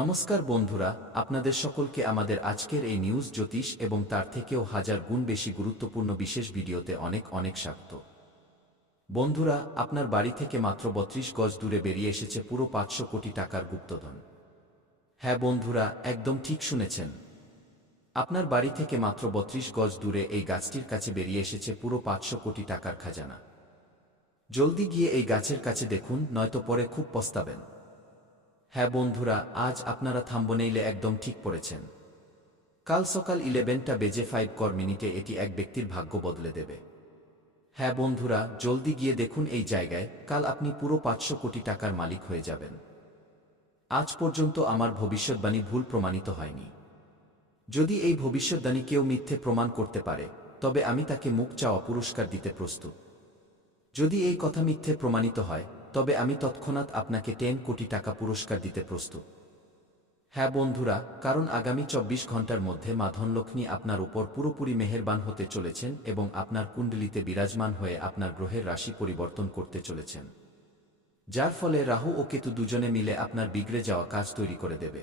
নমস্কার বন্ধুরা, আপনাদের সকলকে আমাদের আজকের এই নিউজ জ্যোতিষ এবং তার থেকেও হাজার গুণ বেশি গুরুত্বপূর্ণ বিশেষ ভিডিওতে অনেক অনেক স্বাগত। বন্ধুরা, আপনার বাড়ি থেকে মাত্র ৩২ গজ দূরে বেরিয়ে এসেছে পুরো ৫০০ কোটি টাকার গুপ্তধন। হ্যাঁ বন্ধুরা, একদম ঠিক শুনেছেন। আপনার বাড়ি থেকে মাত্র ৩২ গজ দূরে এই গাছটির কাছে বেরিয়ে এসেছে পুরো ৫০০ কোটি টাকার খাজানা। জলদি গিয়ে এই গাছের কাছে দেখুন, নয়তো পরে খুব পস্তাবেন। হ্যাঁ বন্ধুরা, আজ আপনারা থাম্বনেইলে একদম ঠিক পড়েছেন। কাল সকাল 11টা বেজে 5 এটি এক ব্যক্তির ভাগ্য বদলে দেবে। হ্যাঁ বন্ধুরা, জলদি গিয়ে দেখুন এই জায়গায়, কাল আপনি পুরো ৫০০ কোটি টাকার মালিক হয়ে যাবেন। আজ পর্যন্ত আমার ভবিষ্যৎবাণী ভুল প্রমাণিত হয়নি। যদি এই ভবিষ্যৎবাণী কেউ মিথ্যে প্রমাণ করতে পারে, তবে আমি তাকে মুখ চাওয়া পুরস্কার দিতে প্রস্তুত। যদি এই কথা মিথ্যে প্রমাণিত হয়, তবে আমি তৎক্ষণাৎ আপনাকে 10 কোটি টাকা পুরস্কার দিতে প্রস্তুত। হ্যাঁ বন্ধুরা, কারণ আগামী ২৪ ঘন্টার মধ্যে মা ধনলক্ষ্মী আপনার উপর পুরোপুরি মেহেরবান হতে চলেছেন এবং আপনার কুণ্ডলিতে বিরাজমান হয়ে আপনার গ্রহের রাশি পরিবর্তন করতে চলেছেন, যার ফলে রাহু ও কেতু দুজনে মিলে আপনার বিগড়ে যাওয়া কাজ তৈরি করে দেবে।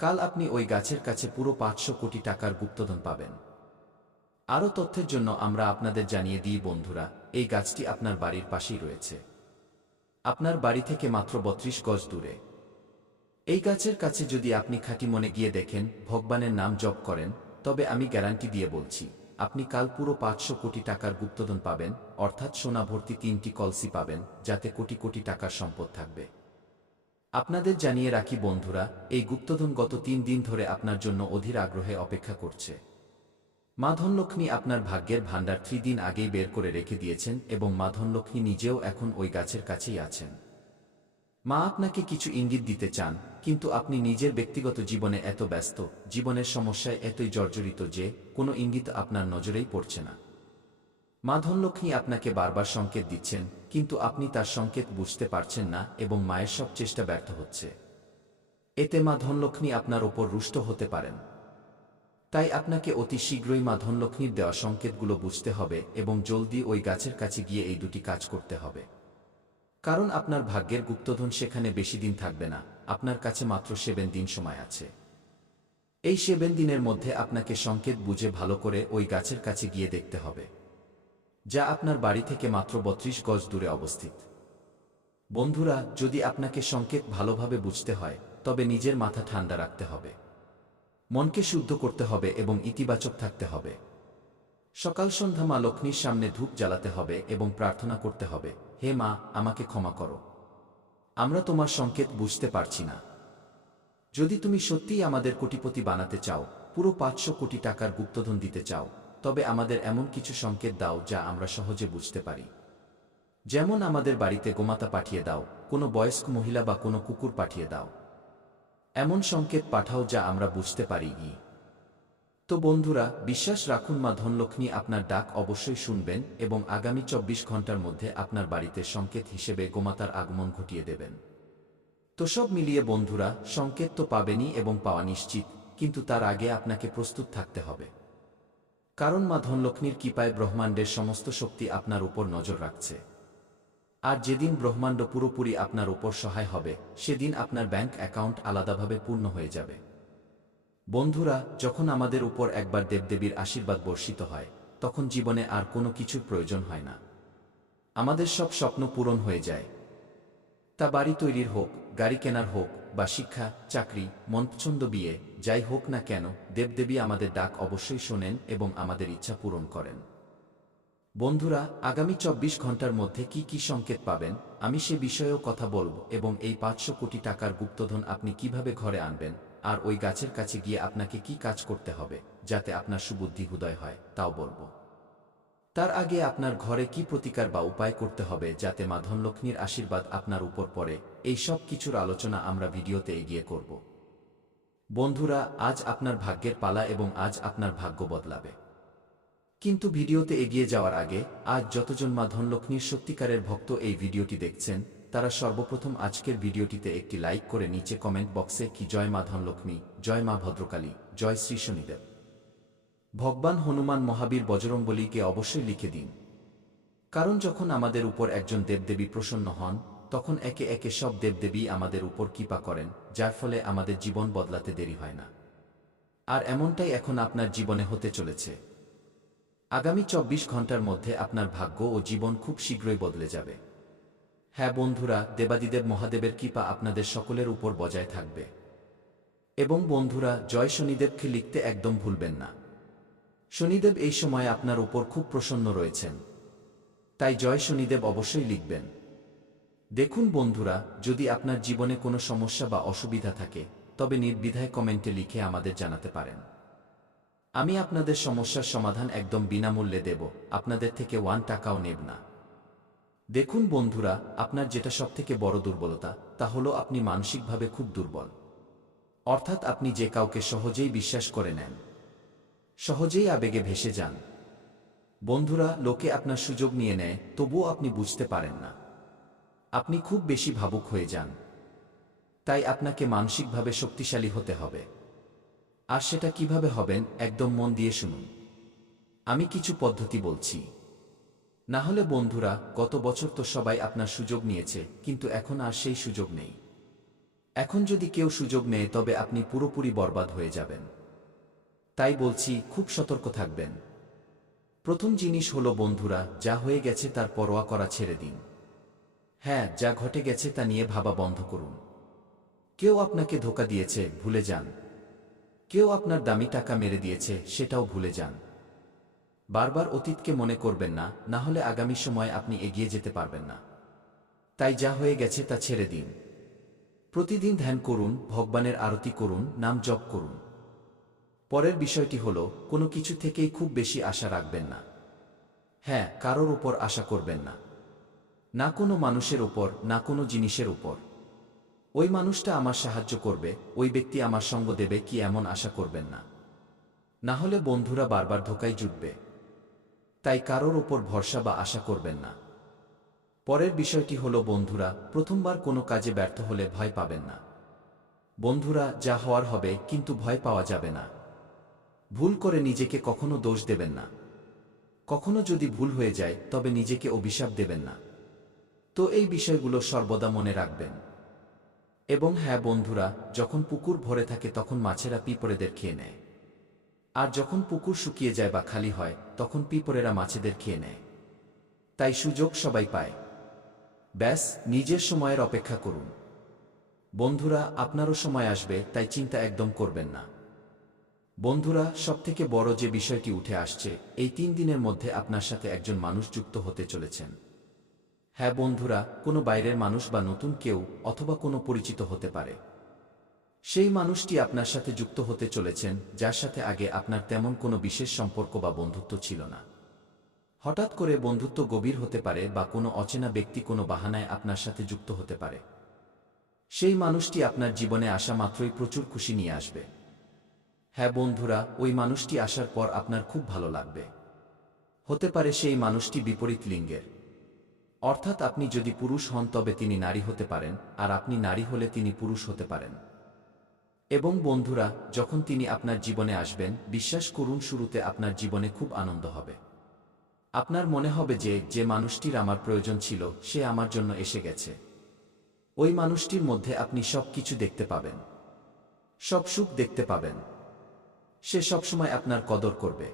কাল আপনি ওই গাছের কাছে পুরো ৫০০ কোটি টাকার গুপ্তধন পাবেন। আরও তথ্যের জন্য আমরা আপনাদের জানিয়ে দিই বন্ধুরা, এই গাছটি আপনার বাড়ির পাশেই রয়েছে, আপনার বাড়ি থেকে মাত্র ৩২ গজ দূরে। এই গাছের কাছে যদি আপনি খাঁটি মনে গিয়ে দেখেন, ভগবানের নাম জপ করেন, তবে আমি গ্যারান্টি দিয়ে বলছি, আপনি কাল পুরো ৫০০ কোটি টাকার গুপ্তধন পাবেন, অর্থাৎ সোনা ভর্তি ৩টি কলসি পাবেন, যাতে কোটি কোটি টাকার সম্পদ থাকবে। আপনাদের জানিয়ে রাখি বন্ধুরা, এই গুপ্তধন গত ৩ দিন ধরে আপনার জন্য অধীর আগ্রহে অপেক্ষা করছে। মা ধনলক্ষ্মী আপনার ভাগ্যের ভাণ্ডার ৩ দিন আগেই বের করে রেখে দিয়েছেন এবং মা ধনলক্ষ্মী নিজেও এখন ওই গাছের কাছেই আছেন। মা আপনাকে কিছু ইঙ্গিত দিতে চান, কিন্তু আপনি নিজের ব্যক্তিগত জীবনে এত ব্যস্ত, জীবনের সমস্যায় এতই জর্জরিত যে কোনো ইঙ্গিত আপনার নজরেই পড়ছে না। মা ধনলক্ষ্মী আপনাকে বারবার সংকেত দিচ্ছেন, কিন্তু আপনি তার সংকেত বুঝতে পারছেন না এবং মায়ের সব চেষ্টা ব্যর্থ হচ্ছে। এতে মা ধনলক্ষ্মী আপনার ওপর রুষ্ট হতে পারেন। তাই আপনাকে অতি শীঘ্রই মা ধনলক্ষ্মীর দেওয়া সংকেতগুলো বুঝতে হবে এবং জলদি ওই গাছের কাছে গিয়ে এই দুটি কাজ করতে হবে। কারণ আপনার ভাগ্যের গুপ্তধন সেখানে বেশি দিন থাকবে না, আপনার কাছে মাত্র 7 দিন সময় আছে। এই 7 দিনের মধ্যে আপনাকে সংকেত বুঝে ভালো করে ওই গাছের কাছে গিয়ে দেখতে হবে, যা আপনার বাড়ি থেকে মাত্র ৩২ গজ দূরে অবস্থিত। বন্ধুরা, যদি আপনাকে সংকেত ভালোভাবে বুঝতে হয়, তবে নিজের মাথা ঠান্ডা রাখতে হবে, মনকে শুদ্ধ করতে হবে এবং ইতিবাচক থাকতে হবে। সকাল সন্ধ্যা মা লক্ষ্মীর সামনে ধূপ জ্বালাতে হবে এবং প্রার্থনা করতে হবে, হে মা, আমাকে ক্ষমা করো, আমরা তোমার সংকেত বুঝতে পারছি না। যদি তুমি সত্যিই আমাদের কোটিপতি বানাতে চাও, পুরো ৫০০ কোটি টাকার গুপ্তধন দিতে চাও, তবে আমাদের এমন কিছু সংকেত দাও যা আমরা সহজে বুঝতে পারি। যেমন আমাদের বাড়িতে গোমাতা পাঠিয়ে দাও, কোনো বয়স্ক মহিলা বা কোনো কুকুর পাঠিয়ে দাও। এমন সংকেত পাঠাও যা আমরা বুঝতে পারি। তো বন্ধুরা, বিশ্বাস রাখুন, মা ধনলক্ষ্মী আপনার ডাক অবশ্যই শুনবেন এবং আগামী ২৪ ঘন্টার মধ্যে আপনার বাড়িতে সংকেত হিসেবে গোমাতার আগমন ঘটিয়ে দেবেন। তো সব মিলিয়ে বন্ধুরা, সংকেত তো পাবেনই এবং পাওয়া নিশ্চিত, কিন্তু তার আগে আপনাকে প্রস্তুত থাকতে হবে। কারণ মা ধনলক্ষ্মীর কৃপায় ব্রহ্মাণ্ডের সমস্ত শক্তি আপনার উপর নজর রাখছে। আর যেদিন ব্রহ্মাণ্ড পুরোপুরি আপনার উপর সহায় হবে, সেদিন আপনার ব্যাংক অ্যাকাউন্ট আলাদাভাবে পূর্ণ হয়ে যাবে। বন্ধুরা, যখন আমাদের উপর একবার দেবদেবীর আশীর্বাদ বর্ষিত হয়, তখন জীবনে আর কোনো কিছুর প্রয়োজন হয় না। আমাদের সব স্বপ্ন পূরণ হয়ে যায়। তা বাড়ি তৈরির হোক, গাড়ি কেনার হোক, বা শিক্ষা, চাকরি, মনপছন্দ বিয়ে, যাই হোক না কেন, দেবদেবী আমাদের ডাক অবশ্যই শোনেন এবং আমাদের ইচ্ছা পূরণ করেন। বন্ধুরা, আগামী ২৪ ঘন্টার মধ্যে কি কি সংকেত পাবেন, আমি সে বিষয়েও কথা বলবো এবং এই ৫০০ কোটি টাকার গুপ্তধন আপনি কিভাবে ঘরে আনবেন, আর ওই গাছের কাছে গিয়ে আপনাকে কি কাজ করতে হবে যাতে আপনার সুবুদ্ধি উদয় হয়, তাও বলবো। তার আগে আপনার ঘরে কি প্রতিকার বা উপায় করতে হবে যাতে মা ধনলক্ষ্মীর আশীর্বাদ আপনার উপর পড়ে, এই সব কিছুর আলোচনা আমরা ভিডিওতে এগিয়ে করব। বন্ধুরা, আজ আপনার ভাগ্যের পালা এবং আজ আপনার ভাগ্য বদলাবে। কিন্তু ভিডিওতে এগিয়ে যাওয়ার আগে, আজ যতজন মা ধনলক্ষ্মীর সত্যিকারের ভক্ত এই ভিডিওটি দেখছেন, তারা সর্বপ্রথম আজকের ভিডিওটিতে একটি লাইক করে নিচে কমেন্ট বক্সে কি জয় মা ধনলক্ষ্মী, জয় মা ভদ্রকালী, জয় শ্রী শনিদেব, ভগবান হনুমান, মহাবীর, বজরংবলীকে অবশ্যই লিখে দিন। কারণ যখন আমাদের উপর একজন দেবদেবী প্রসন্ন হন, তখন একে একে সব দেবদেবী আমাদের উপর কৃপা করেন, যার ফলে আমাদের জীবন বদলাতে দেরি হয় না। আর এমনটাই এখন আপনার জীবনে হতে চলেছে। আগামী ২৪ ঘন্টার মধ্যে আপনার ভাগ্য ও জীবন খুব শীঘ্রই বদলে যাবে। হ্যাঁ বন্ধুরা, দেবাদিদেব মহাদেবের কৃপা আপনাদের সকলের উপর বজায় থাকবে। এবং বন্ধুরা, জয় শনিদেবকে লিখতে একদম ভুলবেন না। শনিদেব এই সময় আপনার উপর খুব প্রসন্ন রয়েছেন, তাই জয় শনিদেব অবশ্যই লিখবেন। দেখুন বন্ধুরা, যদি আপনার জীবনে কোনো সমস্যা বা অসুবিধা থাকে তবে নির্দ্বিধায় কমেন্টে লিখে আমাদের জানাতে পারেন। আমি আপনাদের সমস্যার সমাধান একদম বিনামূল্যে দেব, আপনাদের থেকে 1 টাকাও নেব না। দেখুন বন্ধুরা, আপনার যেটা সবথেকে বড় দুর্বলতা তা হলো আপনি মানসিকভাবে খুব দুর্বল। অর্থাৎ আপনি যে কাউকে সহজেই বিশ্বাস করে নেন, সহজেই আবেগে ভেসে যান। বন্ধুরা, লোকে আপনার সুযোগ নিয়ে নেয়, তবুও আপনি বুঝতে পারেন না। আপনি খুব বেশি ভাবুক হয়ে যান। তাই আপনাকে মানসিকভাবে শক্তিশালী হতে হবে। আর সেটা কিভাবে হবেন, একদম মন দিয়ে শুনুন। আমি কিছু পদ্ধতি বলছি। না হলে বন্ধুরা, গত বছর তো সবাই আপনার সুযোগ নিয়েছে, কিন্তু এখন আর সেই সুযোগ নেই। এখন যদি কেউ সুযোগ নেয় তবে আপনি পুরোপুরি বরবাদ হয়ে যাবেন। তাই বলছি, খুব সতর্ক থাকবেন। প্রথম জিনিস হলো বন্ধুরা, যা হয়ে গেছে তার পরোয়া করা ছেড়ে দিন। হ্যাঁ, যা ঘটে গেছে তা নিয়ে ভাবা বন্ধ করুন। কেউ আপনাকে ধোঁকা দিয়েছে, ভুলে যান। কেউ আপনার দামি টাকা মেরে দিয়েছে, সেটাও ভুলে যান। বারবার অতীতকে মনে করবেন না, না হলে আগামী সময়ে আপনি এগিয়ে যেতে পারবেন না। তাই যা হয়ে গেছে তা ছেড়ে দিন। প্রতিদিন ধ্যান করুন, ভগবানের আরতি করুন, নাম জপ করুন। পরের বিষয়টি হলো, কোনো কিছু থেকেই খুব বেশি আশা রাখবেন না। হ্যাঁ, কারোর উপর আশা করবেন না। না কোনো মানুষের উপর, না কোনো জিনিসের উপর। ওই মানুষটা আমার সাহায্য করবে, ওই ব্যক্তি আমার সঙ্গ দেবে, কি এমন আশা করবেন না। না হলে বন্ধুরা বারবার ধোঁকায় জুটবে। তাই কারোর ওপর ভরসা বা আশা করবেন না। পরের বিষয়টি হলো বন্ধুরা, প্রথমবার কোনো কাজে ব্যর্থ হলে ভয় পাবেন না। বন্ধুরা, যা হওয়ার হবে, কিন্তু ভয় পাওয়া যাবে না। ভুল করে নিজেকে কখনো দোষ দেবেন না। কখনো যদি ভুল হয়ে যায় তবে নিজেকে অভিশাপ দেবেন না। তো এই বিষয়গুলো সর্বদা মনে রাখবেন। এবং হ্যাঁ বন্ধুরা, যখন পুকুর ভরে থাকে তখন মাছেরা পিঁপড়েদের খেয়ে নেয়। আর যখন পুকুর শুকিয়ে যায় বা খালি হয় তখন পিঁপড়েরা মাছেদের খেয়ে নেয়। তাই সুযোগ সবাই পায়। ব্যাস, নিজের সময়ের অপেক্ষা করুন। বন্ধুরা, আপনারও সময় আসবে, তাই চিন্তা একদম করবেন না। বন্ধুরা, সবথেকে বড় যে বিষয়টি উঠে আসছে, এই 3 দিনের মধ্যে আপনার সাথে একজন মানুষ যুক্ত হতে চলেছেন। হ্যাঁ বন্ধুরা, কোনো বাইরের মানুষ বা নতুন কেউ, অথবা কোনো পরিচিত হতে পারে। সেই মানুষটি আপনার সাথে যুক্ত হতে চলেছেন, যার সাথে আগে আপনার তেমন কোনো বিশেষ সম্পর্ক বা বন্ধুত্ব ছিল না। হঠাৎ করে বন্ধুত্ব গভীর হতে পারে বা কোনো অচেনা ব্যক্তি কোনো বাহানায় আপনার সাথে যুক্ত হতে পারে। সেই মানুষটি আপনার জীবনে আসা মাত্রই প্রচুর খুশি নিয়ে আসবে। হ্যাঁ বন্ধুরা, ওই মানুষটি আসার পর আপনার খুব ভালো লাগবে। হতে পারে সেই মানুষটি বিপরীত লিঙ্গের। অর্থাৎ আপনি যদি পুরুষ হন তবে তিনি নারী হতে পারেন, আর আপনি নারী হলে তিনি পুরুষ হতে পারেন। এবং বন্ধুরা, যখন তিনি আপনার জীবনে আসবেন, বিশ্বাস করুন শুরুতে আপনার জীবনে খুব আনন্দ হবে। আপনার মনে হবে যে, যে মানুষটির আমার প্রয়োজন ছিল সে আমার জন্য এসে গেছে। ওই মানুষটির মধ্যে আপনি সব কিছু দেখতে পাবেন, সব সুখ দেখতে পাবেন। সে সবসময় আপনার কদর করবে।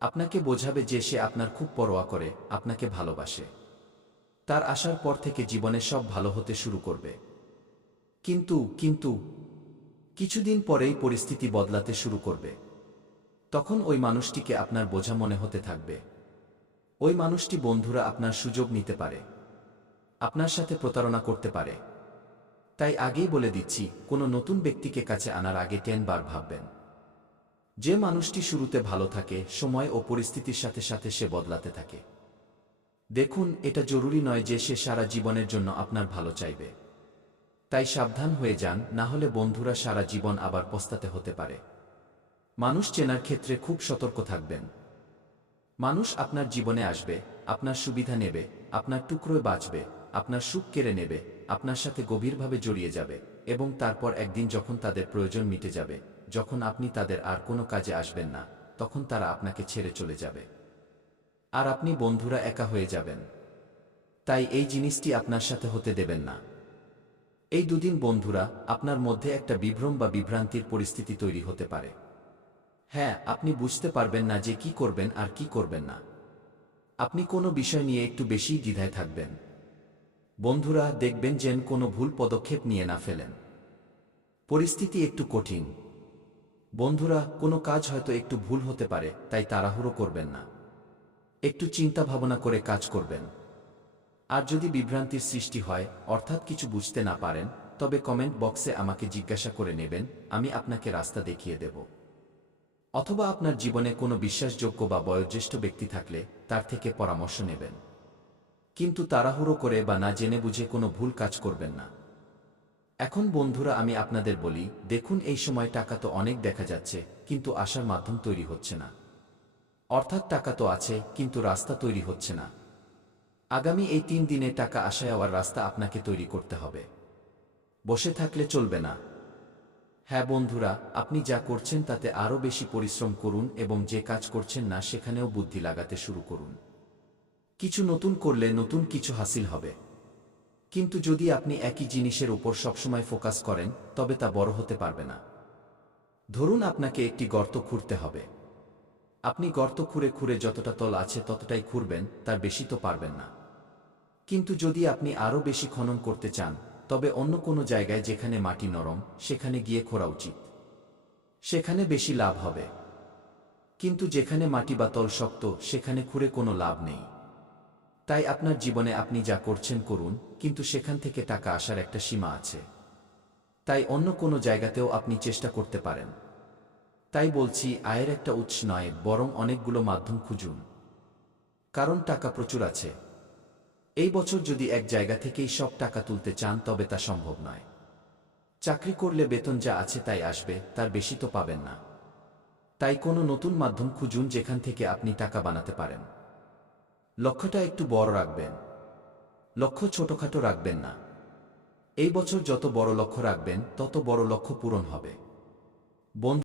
আপনাকে বোঝাবে যে সে আপনার খুব পরোয়া করে, আপনাকে ভালোবাসে। তার আসার পর থেকে জীবনে সব ভালো হতে শুরু করবে। কিন্তু কিছুদিন পরেই পরিস্থিতি বদলাতে শুরু করবে। তখন ওই মানুষটিকে আপনার বোঝা মনে হতে থাকবে। ওই মানুষটি বন্ধুরা আপনার সুযোগ নিতে পারে, আপনার সাথে প্রতারণা করতে পারে। তাই আগেই বলে দিচ্ছি, কোনো নতুন ব্যক্তিকে কাছে আনার আগে 10 বার ভাববেন। যে মানুষটি শুরুতে ভালো থাকে, সময় ও পরিস্থিতির সাথে সাথে সে বদলাতে থাকে। দেখুন, এটা জরুরি নয় যে সে সারা জীবনের জন্য আপনার ভালো চাইবে। তাই সাবধান হয়ে যান, না হলে বন্ধুরা সারা জীবন আবার পস্তাতে হতে পারে। মানুষ চেনার ক্ষেত্রে খুব সতর্ক থাকবেন। মানুষ আপনার জীবনে আসবে, আপনার সুবিধা নেবে, আপনার টুকরোয় বাঁচবে, আপনার সুখ কেড়ে নেবে, আপনার সাথে গভীরভাবে জড়িয়ে যাবে, এবং তারপর একদিন যখন তাদের প্রয়োজন মিটে যাবে, যখন আপনি তাদের আর কোনো কাজে আসবেন না, তখন তারা আপনাকে ছেড়ে চলে যাবে। আর আপনি বন্ধুরা একা হয়ে যাবেন। তাই এই জিনিসটি আপনার সাথে হতে দেবেন না। এই দুদিন বন্ধুরা আপনার মধ্যে একটা বিভ্রম বা বিভ্রান্তির পরিস্থিতি তৈরি হতে পারে। হ্যাঁ, আপনি বুঝতে পারবেন না যে কি করবেন আর কি করবেন না। আপনি কোনো বিষয় নিয়ে একটু বেশি দ্বিধায় থাকবেন। বন্ধুরা দেখবেন যেন কোনো ভুল পদক্ষেপ নিয়ে না ফেলেন। পরিস্থিতি একটু কঠিন। বন্ধুরা কোনো কাজ হয়তো একটু ভুল হতে পারে, তাই তাড়াহুড়ো করবেন না। একটু চিন্তা ভাবনা করে কাজ করবেন। আর যদি বিভ্রান্তির সৃষ্টি হয়, অর্থাৎ কিছু বুঝতে না পারেন, তবে কমেন্ট বক্সে আমাকে জিজ্ঞাসা করে নেবেন, আমি আপনাকে রাস্তা দেখিয়ে দেব। অথবা আপনার জীবনে কোনো বিশ্বাসযোগ্য বা বয়োজ্যেষ্ঠ ব্যক্তি থাকলে তার থেকে পরামর্শ নেবেন। কিন্তু তাড়াহুড়ো করে বা না জেনে বুঝে কোনো ভুল কাজ করবেন না। এখন বন্ধুরা আমি আপনাদের বলি, দেখুন এই সময় টাকা তো অনেক দেখা যাচ্ছে, কিন্তু আসার মাধ্যম তৈরি হচ্ছে না। অর্থাৎ টাকা তো আছে, কিন্তু রাস্তা তৈরি হচ্ছে না। আগামী এই 3 দিনে টাকা আসা যাওয়ার রাস্তা আপনাকে তৈরি করতে হবে। বসে থাকলে চলবে না। হ্যাঁ বন্ধুরা, আপনি যা করছেন তাতে আরও বেশি পরিশ্রম করুন এবং যে কাজ করছেন না সেখানেও বুদ্ধি লাগাতে শুরু করুন। কিছু নতুন করলে নতুন কিছু হাসিল হবে। কিন্তু যদি আপনি একই জিনিসের উপর সবসময় ফোকাস করেন, তবে তা বড় হতে পারবে না। ধরুন আপনাকে একটি গর্ত খুঁড়তে হবে। আপনি গর্ত খুঁড়ে খুঁড়ে যতটা তল আছে ততটাই খুঁড়বেন, তার বেশি তো পারবেন না। কিন্তু যদি আপনি আরও বেশি খনন করতে চান, তবে অন্য কোনো জায়গায় যেখানে মাটি নরম সেখানে গিয়ে খোঁড়া উচিত। সেখানে বেশি লাভ হবে। কিন্তু যেখানে মাটি বা তল শক্ত সেখানে খুঁড়ে কোনো লাভ নেই। তাই আপনার জীবনে আপনি যা করছেন করুন, কিন্তু সেখান থেকে টাকা আসার একটা সীমা আছে। তাই অন্য কোনো জায়গাতেও আপনি চেষ্টা করতে পারেন। তাই বলছি, আয়ের একটা উৎস নয়, বরং অনেকগুলো মাধ্যম খুঁজুন। কারণ টাকা প্রচুর আছে। এই বছর যদি এক জায়গা থেকেই সব টাকা তুলতে চান তবে তা সম্ভব নয়। চাকরি করলে বেতন যা আছে তাই আসবে, তার বেশি তো পাবেন না। তাই কোনো নতুন মাধ্যম খুঁজুন যেখান থেকে আপনি টাকা বানাতে পারেন। লক্ষ্যটা একটু বড় রাখবেন। লক্ষ্য ছোটখাটো রাখবেন না। এই বছর যত বড় লক্ষ্য রাখবেন তত বড় লক্ষ্য পূরণ হবে। বন্ধু